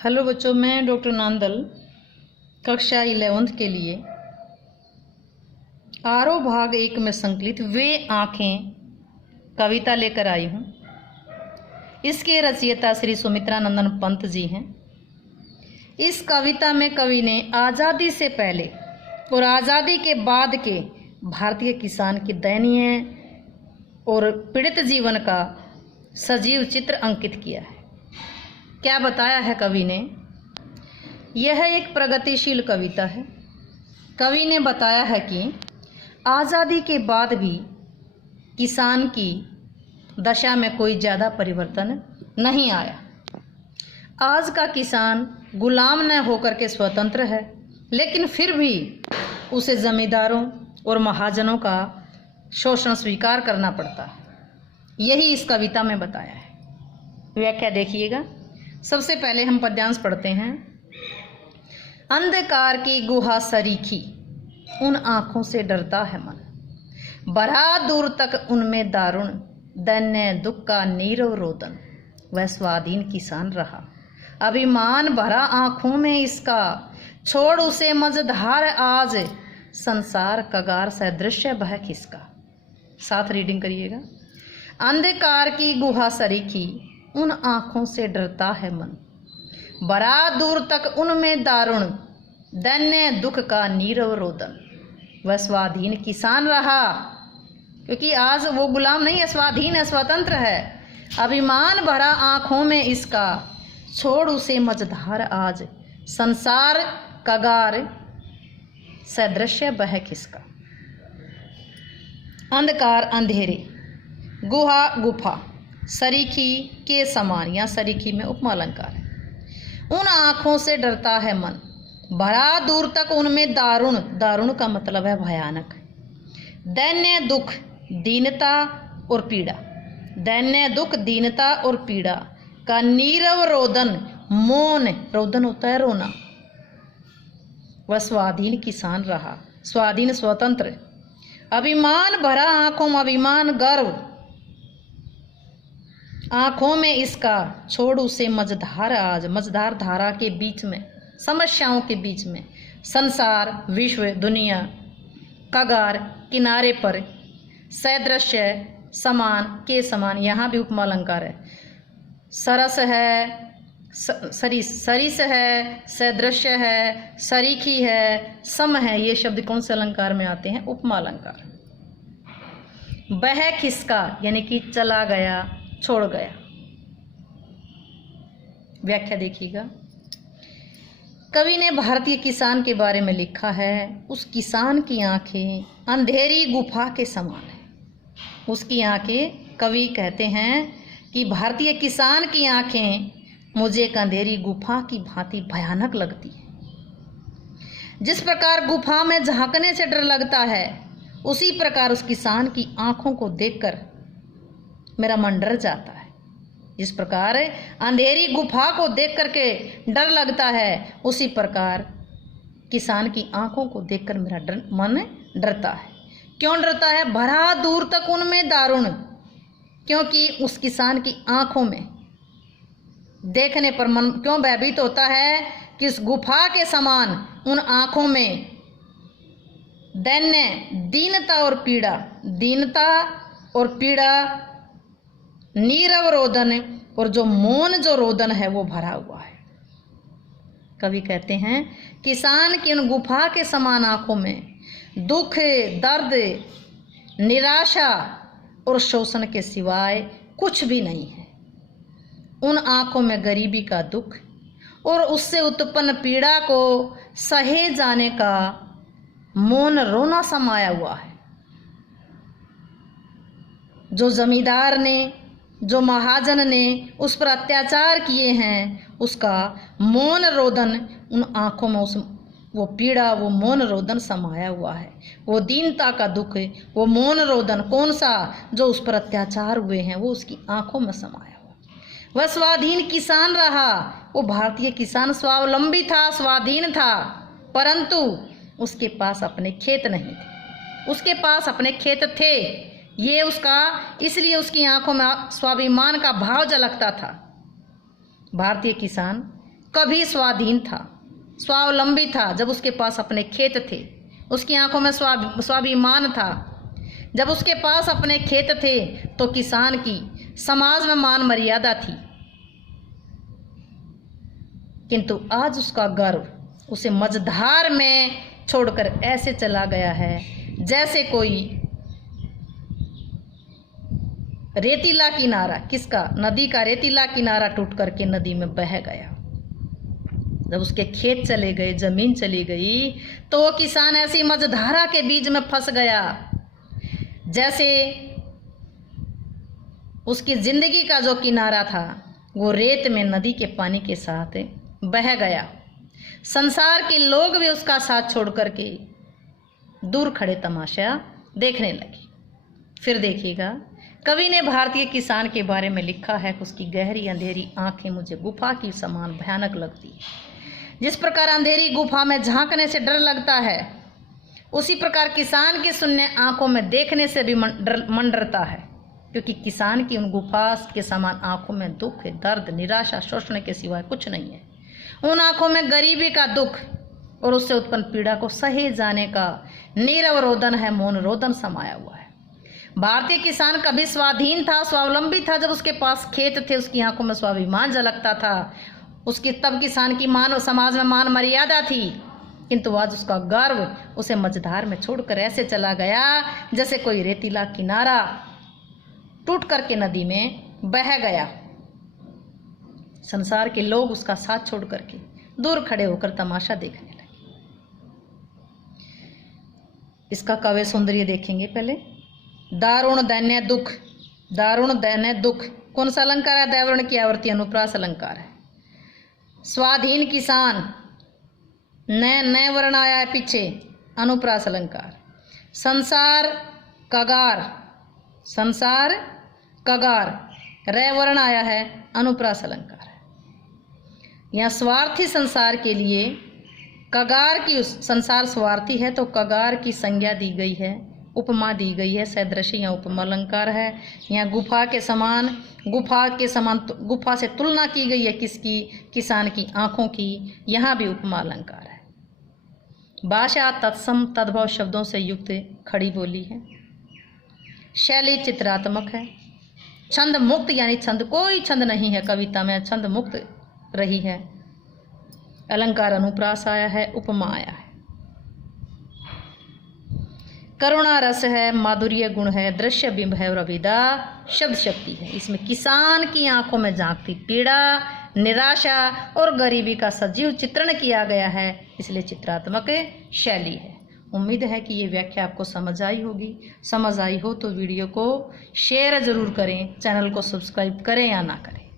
Hello बच्चों, मैं doctor Nandal कक्षा 11th के लिए आरोह भाग 1 में संकलित वे आँखें कविता लेकर आई हूँ। इसके रचयिता श्री सुमित्रानंदन पंत जी हैं। इस कविता में कवि ने आज़ादी से पहले और आज़ादी के बाद के भारतीय किसान की दयनीय और पीड़ित जीवन का सजीव चित्र अंकित किया है। क्या बताया है कवि ने? यह एक प्रगतिशील कविता है। कवि ने बताया है कि आज़ादी के बाद भी किसान की दशा में कोई ज़्यादा परिवर्तन नहीं आया। आज का किसान गुलाम न होकर के स्वतंत्र है, लेकिन फिर भी उसे जमींदारों और महाजनों का शोषण स्वीकार करना पड़ता है। यही इस कविता में बताया है। व्याख्या देखिएगा। सबसे पहले हम पद्यांश पढ़ते हैं। अंधकार की गुहा सरीखी, उन आँखों से डरता है मन, बड़ा दूर तक उनमें दारुण, दैन्य दुख का नीरव रोदन। वह स्वाधीन किसान रहा, अभिमान भरा आँखों में इसका, छोड़ उसे मझधार आज, संसार कगार सदृश्य बह खिसका। साथ रीडिंग करिएगा। अंधकार की गुहा सरीखी, उन आँखों से डरता है मन, बड़ा दूर तक उनमें दारुण, दैन्य दुख का नीरव रोदन। वह स्वाधीन किसान रहा, क्योंकि आज वो गुलाम नहीं है, स्वाधीन है, स्वतंत्र है। अभिमान भरा आँखों में इसका, छोड़ उसे मझधार आज, संसार कगार सदृश्य बह खिसका। अंधकार अंधेरे, गुहा गुफा, सरीखी के समान, या सरीखी में उपमा अलंकार है। उन आँखों से डरता है मन, बड़ा दूर तक उनमें दारुण, दारुण का मतलब है भयानक, दैन्य दुख, दीनता और पीड़ा, दैन्य दुख, दीनता और पीड़ा का नीरव रोदन, मौन, रोदन होता है रोना। वह स्वाधीन किसान रहा, स्वाधीन स्वतंत्र। अभिमान भरा आँखों में, अभिमान गर्व आँखों में इसका, छोड़ उसे मझधार आज, मझधार धारा के बीच में, समस्याओं के बीच में, संसार विश्व दुनिया, कगार किनारे पर, सदृश्य समान के समान, यहाँ भी उपमा अलंकार है। सरस है, सरिस है, सदृश्य है, सरीखी है, सम है। ये शब्द कौन से अलंकार में आते हैं? उपमा अलंकार। बह खिसका यानी कि चला गया, छोड़ गया। व्याख्या देखिएगा। कवि ने भारतीय किसान के बारे में लिखा है, उस किसान की आंखें अंधेरी गुफा के समान है। उसकी आंखें, कवि कहते हैं कि भारतीय किसान की आंखें मुझे एक अंधेरी गुफा की भांति भयानक लगती है। जिस प्रकार गुफा में झांकने से डर लगता है, उसी प्रकार उस किसान की आंखों को देखकर मेरा मन डर जाता है। जिस प्रकार अंधेरी गुफा को देख करके डर लगता है, उसी प्रकार किसान की आंखों को देखकर मेरा मन डरता है। क्यों डरता है? भरा दूर तक उनमें दारुण, क्योंकि उस किसान की आंखों में देखने पर मन क्यों भयभीत होता है कि उस गुफा के समान उन आंखों में दैन्य, दीनता और पीड़ा, दीनता और पीड़ा, नीरव रोदन, और जो मौन, जो रोदन है वो भरा हुआ है। कवि कहते हैं किसान की उन गुफा के समान आंखों में दुख, दर्द, निराशा और शोषण के सिवाय कुछ भी नहीं है। उन आंखों में गरीबी का दुख और उससे उत्पन्न पीड़ा को सहे जाने का मौन रोना समाया हुआ है। जो जमींदार ने, जो महाजन ने उस पर अत्याचार किए हैं, उसका मौन रोदन उन आँखों में, उस वो पीड़ा, वो मौन रोदन समाया हुआ है। वो दीनता का दुख, वो मौन रोदन कौन सा? जो उस पर अत्याचार हुए हैं, वो उसकी आँखों में समाया हुआ। वह स्वाधीन किसान रहा। वो भारतीय किसान स्वावलंबी था, स्वाधीन था, परंतु उसके पास अपने खेत नहीं थे। उसके पास अपने खेत थे, ये उसका, इसलिए उसकी आंखों में स्वाभिमान का भाव झलकता था। भारतीय किसान कभी स्वाधीन था, स्वावलंबी था जब उसके पास अपने खेत थे, उसकी आंखों में स्वाभिमान था। जब उसके पास अपने खेत थे तो किसान की समाज में मान मर्यादा थी। किंतु आज उसका गर्व उसे मझधार में छोड़कर ऐसे चला गया है जैसे कोई रेतीला किनारा, किसका? नदी का रेतीला किनारा टूट करके नदी में बह गया। जब उसके खेत चले गए, जमीन चली गई, तो वो किसान ऐसी मझधारा के बीच में फंस गया जैसे उसकी जिंदगी का जो किनारा था वो रेत में नदी के पानी के साथ बह गया। संसार के लोग भी उसका साथ छोड़ करके दूर खड़े तमाशा देखने लगे। फिर देखिएगा, कवि ने भारतीय किसान के बारे में लिखा है कि उसकी गहरी अंधेरी आंखें मुझे गुफा की समान भयानक लगती है। जिस प्रकार अंधेरी गुफा में झांकने से डर लगता है, उसी प्रकार किसान की शून्य आंखों में देखने से भी मन डरता है, क्योंकि किसान की उन गुफा के समान आंखों में दुख, दर्द, निराशा, शोषण के सिवाय कुछ नहीं है। उन आंखों में गरीबी का दुख और उससे उत्पन्न पीड़ा को सहे जाने का नीरव रोदन है, मौन रोदन समाया हुआ है। भारतीय किसान कभी स्वाधीन था, स्वावलंबी था जब उसके पास खेत थे, उसकी आंखों में स्वाभिमान झलकता था, उसकी तब किसान की मान समाज में मान मर्यादा थी। किंतु आज उसका गर्व उसे मझधार में छोड़कर ऐसे चला गया जैसे कोई रेतीला किनारा टूट करके नदी में बह गया। संसार के लोग उसका साथ छोड़ करके दूर खड़े होकर तमाशा देखने लगे। इसका काव्य सौंदर्य देखेंगे। पहले दारुण दैन्य दुख, दारुण दैन्य दुख कौन सा अलंकार है? दैवर्ण की आवृत्ति अनुप्रास अलंकार है। स्वाधीन किसान, नए नए वर्ण आया है पीछे, अनुप्रास अलंकार। संसार कगार, संसार कगार, रे वर्ण आया है, अनुप्रास अलंकार है। यहाँ स्वार्थी संसार के लिए कगार की, संसार स्वार्थी है तो कगार की संज्ञा दी गई है, उपमा दी गई है, सदृश यहाँ उपमा अलंकार है। यहाँ गुफा के समान, गुफा से तुलना की गई है किसकी? किसान की आंखों की। यहाँ भी उपमा अलंकार है। भाषा तत्सम तद्भव शब्दों से युक्त खड़ी बोली है। शैली चित्रात्मक है। छंद मुक्त, यानी छंद कोई छंद नहीं है कविता में, छंद मुक्त रही है। अलंकार अनुप्रास आया है, उपमा आया है। करुणा रस है, माधुर्य गुण है, दृश्य बिंब है और अभिदा शब्द शक्ति है। इसमें किसान की आंखों में झांकती पीड़ा, निराशा और गरीबी का सजीव चित्रण किया गया है, इसलिए चित्रात्मक शैली है। उम्मीद है कि ये व्याख्या आपको समझ आई होगी। समझ आई हो तो वीडियो को शेयर जरूर करें, चैनल को सब्सक्राइब करें या ना करें।